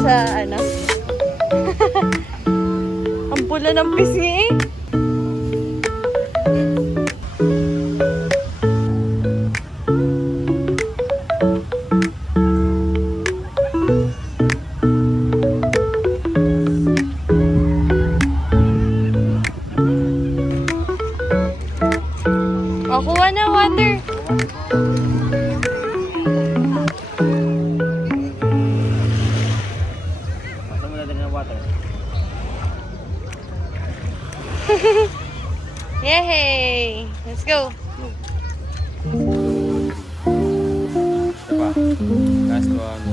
sa ano. Ang pula ng pisngi eh. O, kuha na water. Masa mo na din ng water? Yay! Let's go. Isa pa. Last one.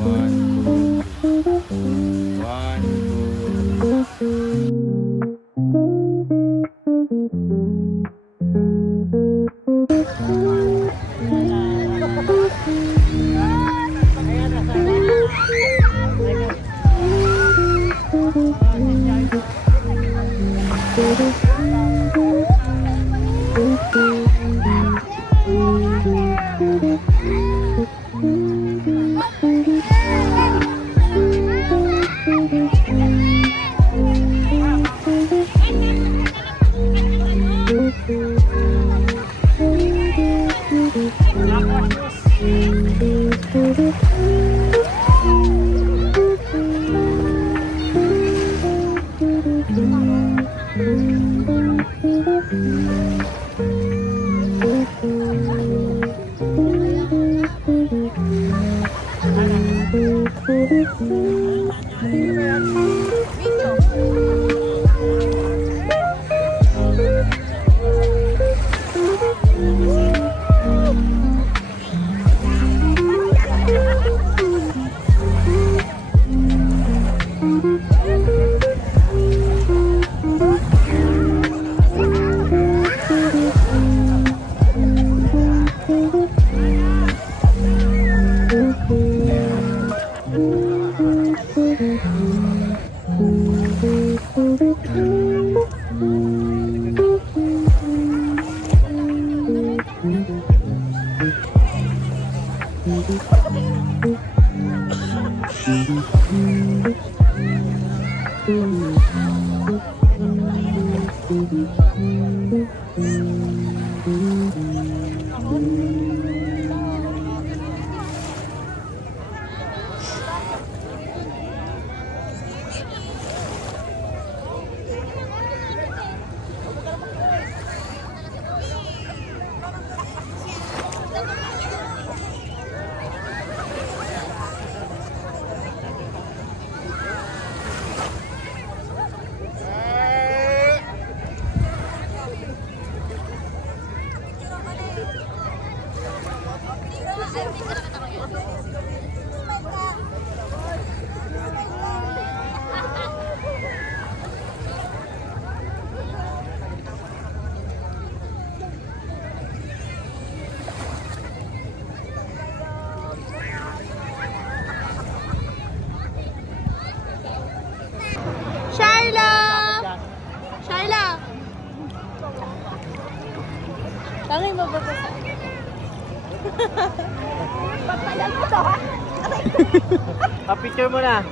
Pa-picture mo na.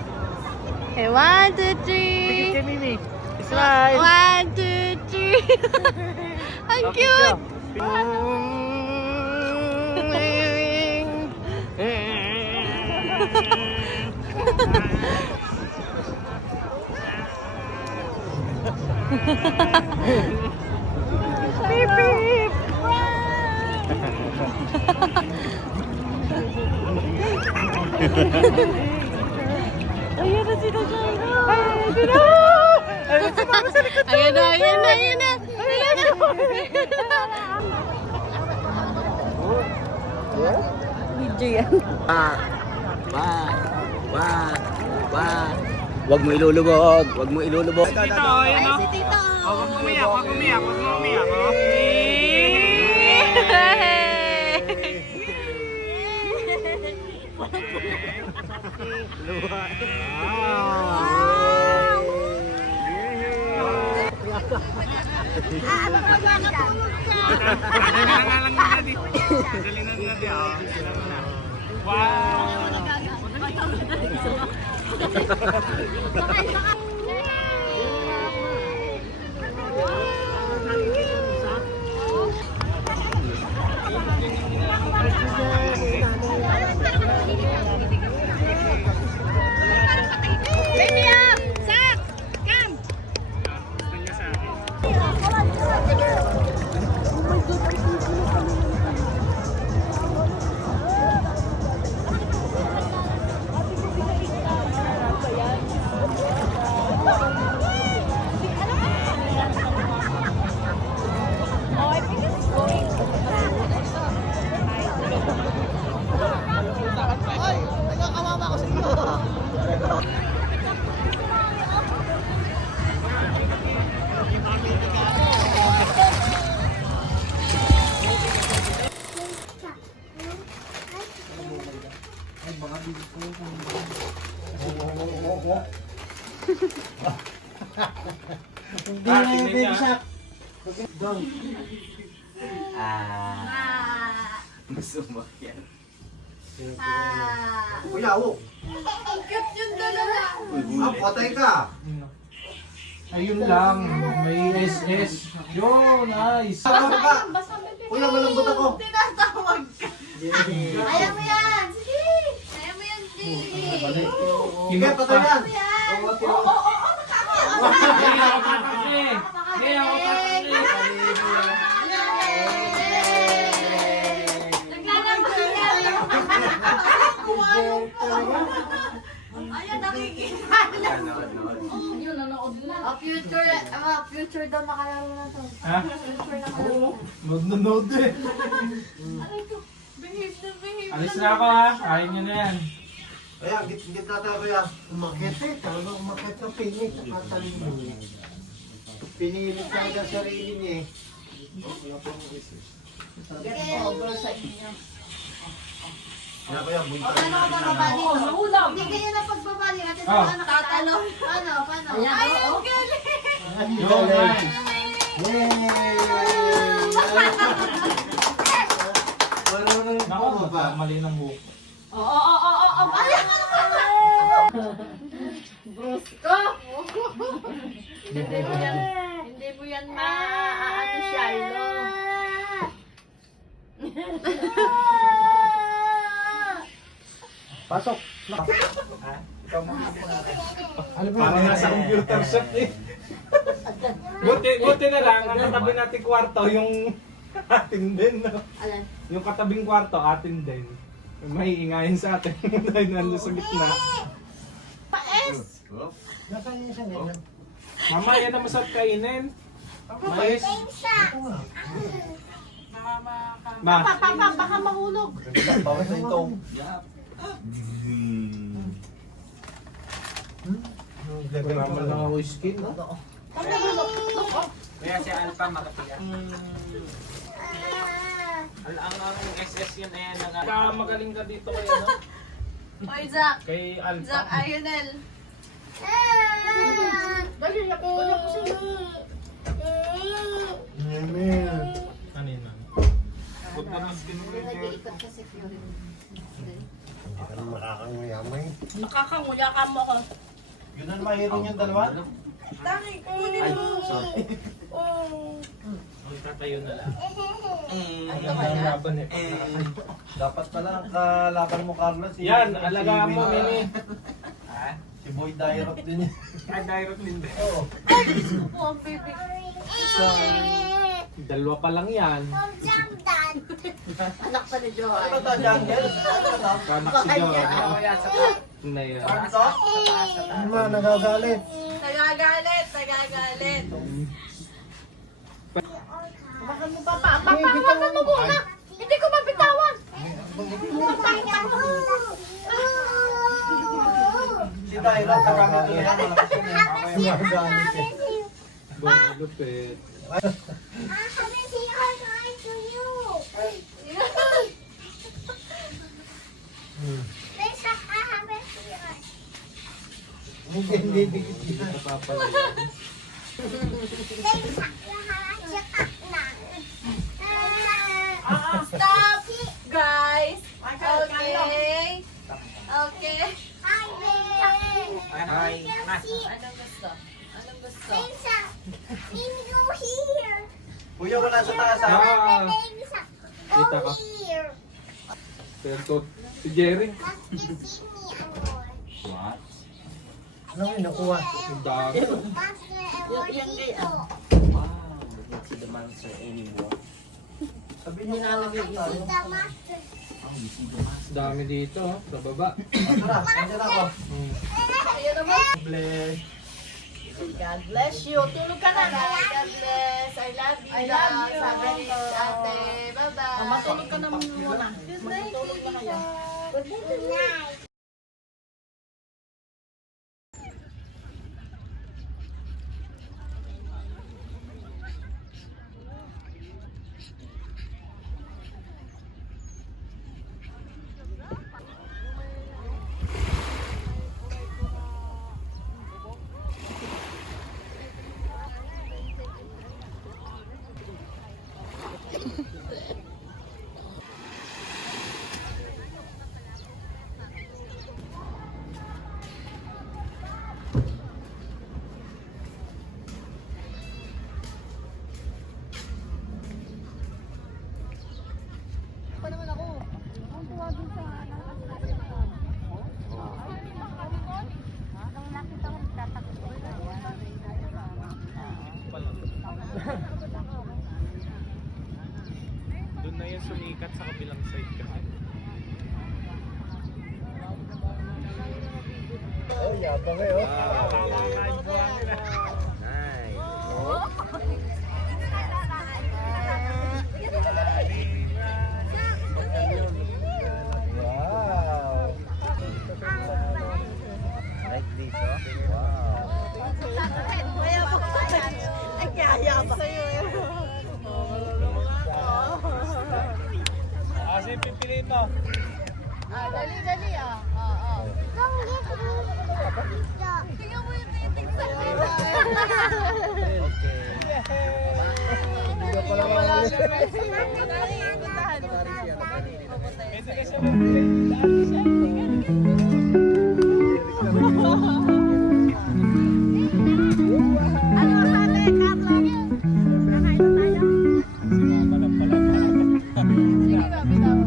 Okay, 1, 2, 3. Picture Mimi. Smile. 1, 2, 3. Ang cute. Beep, beep. Ayan na sila dyan. Ayan na. Ayan na. Video yan. Wag mo ilulubog. Wag mo ilulubog. Ay, si Tito. Wag mo umiyak. Oh. Wow! Baby up! Sak! Come! Hindi na yung baby shark. Gusto mo yan. Kuya, oh. Cute yung dalawa. Ah, patay ka. Ayun lang, may SS. Yo, nice! Tama ka. Kuya, malambot ako. Tinatawag ka. Ayaw mo yan. Sige. Ayaw mo yan, sige. Kuya, patay yan. Hindi ako tatakli! Hindi ako tatakli! Naglalambot yan. Ayan, nakikilala. Future daw nakalaro na to. Ha? Future na Oo, nod eh. Aray ko, behave na behave. Alis na ako ha, kain nyo na yan. Kaya, git na tayo kuya. Umakit eh. Talagang umakit na pinik. Nakataling mo. Pinilit talaga ang sarili niya eh. Kaya kuya, bunta. Paano ka babali? Mahulog. Hindi ganyan na pagbabali. Ate, Oh. ano tatalo? Paano? Ay, ang galing. Yo, nice! Yay! Marunong Nako, po ba? mali ng buhok. Oo. Ay, Brusco. Hindi mo yan maaano Shiloh. Pasok. Ano ba? Parang nasa computer shop eh. Buti na lang, ang katabi natin kwarto, yung atin din. No? Alan. Yung katabing kwarto, atin din. May ingayin sa atin dahil nandun sa gitna. Paes. Nasaan yung isang ganyan? Mama, yan ang masarap kainin. Mais. Ma. Baka mahulog. Bawas na ito. Grabe lang ako skin, no? Kaya si Alpha makapila. Ang SS yun eh. Magaling ka dito kayo, no? Oy, Zach. Kay Alpha. Zach, Ayunel. Dali ako. Kanina. Punta ng skin Nag-iikot kasi Fiore. Ano makakanguyamay? Nakakanguya ka mo ako. Yun ang mahirin yung dalawa? Dami, kunin mo. Ang tatayo na lang. Ang Ano ganda ng kaya? laban eh. Dapat pala ang kalaban mo, Carlos. Yan, alagaan mo, Mini. Si Boy Dairot din yun. Ay, direct din. Oo. Oh, baby. Dalawa pa lang yan. Anak pa ni Johan. Ano to, Jungle? Kanak si John. Na yun. Ano ba, nagagalit? Nagagalit. Bakit mo papawakan mo muna? Hindi ko mabitawan. Si Dairot, nagamit ko na malakas yun eh. Nagagalit eh. Lupit. Hindi dikit yan. Stop, guys. Okay. Okay. Hi. Anong gusto? Anong gusto? Kuya, wala sa taas ha. Ah, kita ka. Pero to, si Jerry. What? Ano yung nakuha? Ang dami. Wow, we can see the monster anymore. Sabi niyo nilalagay yun. Oh, we see the monster. Dami dito, oh, sa baba. Tara, nandiyan ako. Hmm. Bless. God bless you. Tulog ka na. God bless. I love you. I love you. Sabi ni ate. Bye-bye. Matulog ka na muna. Matulog na kayo. Good night. Doon na yung sumikat sa kabilang side kasi. Oh, yabang eh, oh. Nice. Wow. Like this, oh. Wow. Ah, sige, pipiliin mo. Dali, dali ah. Oo. Tingnan mo yung titig sa Hindi ka pala mamali. Pwede ka siya mag-play. Ano sabi, Carlo? Kakain tayo? Sige ba, bitaw.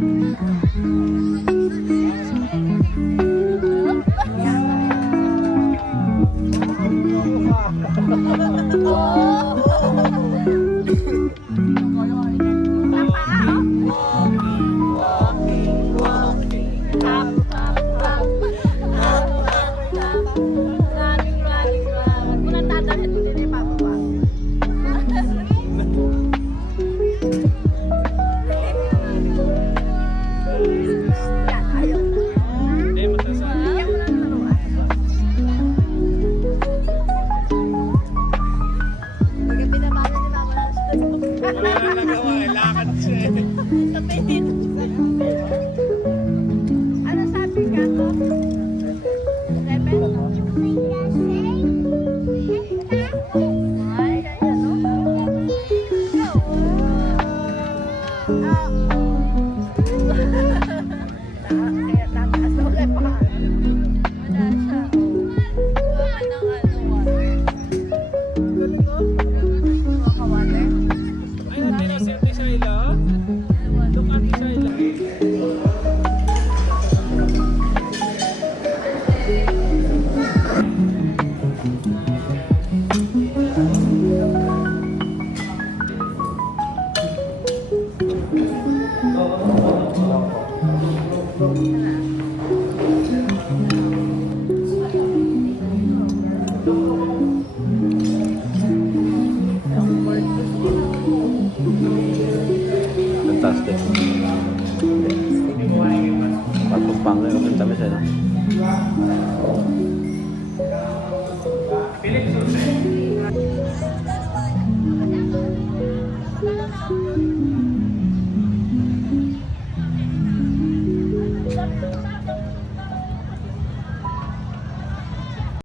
Hindi, matasama. Wala na nagawa, lakad siya eh. Ano sabi ka ko? 7? Ay, ganyan, no? Kaya tataas na ulit pa. Wala siya. Kuha ka ng water. Kuha ka water? Ay, natin na si Ate Shaila. Look, Ate Shaila. Fantastic. Tapos pang rin, kung kami sa'yo.